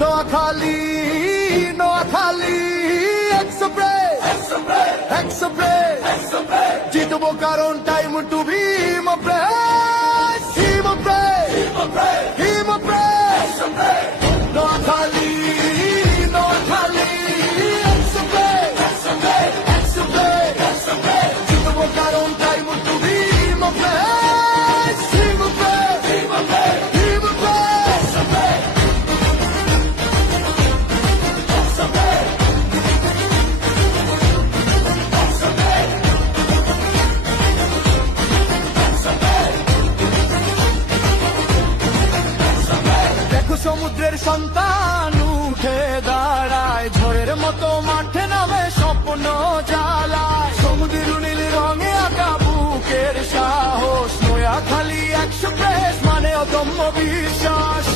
Noakhali Noakhali express জিতবো কারণ time to be my praise, my praise, my praise. Noakhali Noakhali express জিতবো কারণ time to be my praise, my praise, my praise. সমুদ্রের সন্তান উঠে দাঁড়ায়, ঝড়ের মতো মাঠে নামে স্বপ্ন জ্বালায়। সমুদ্রের নীল রঙে আঁকা বুকের সাহস, নোয়াখালী এক্সপ্রেস মানে অদম্য বিশ্বাস।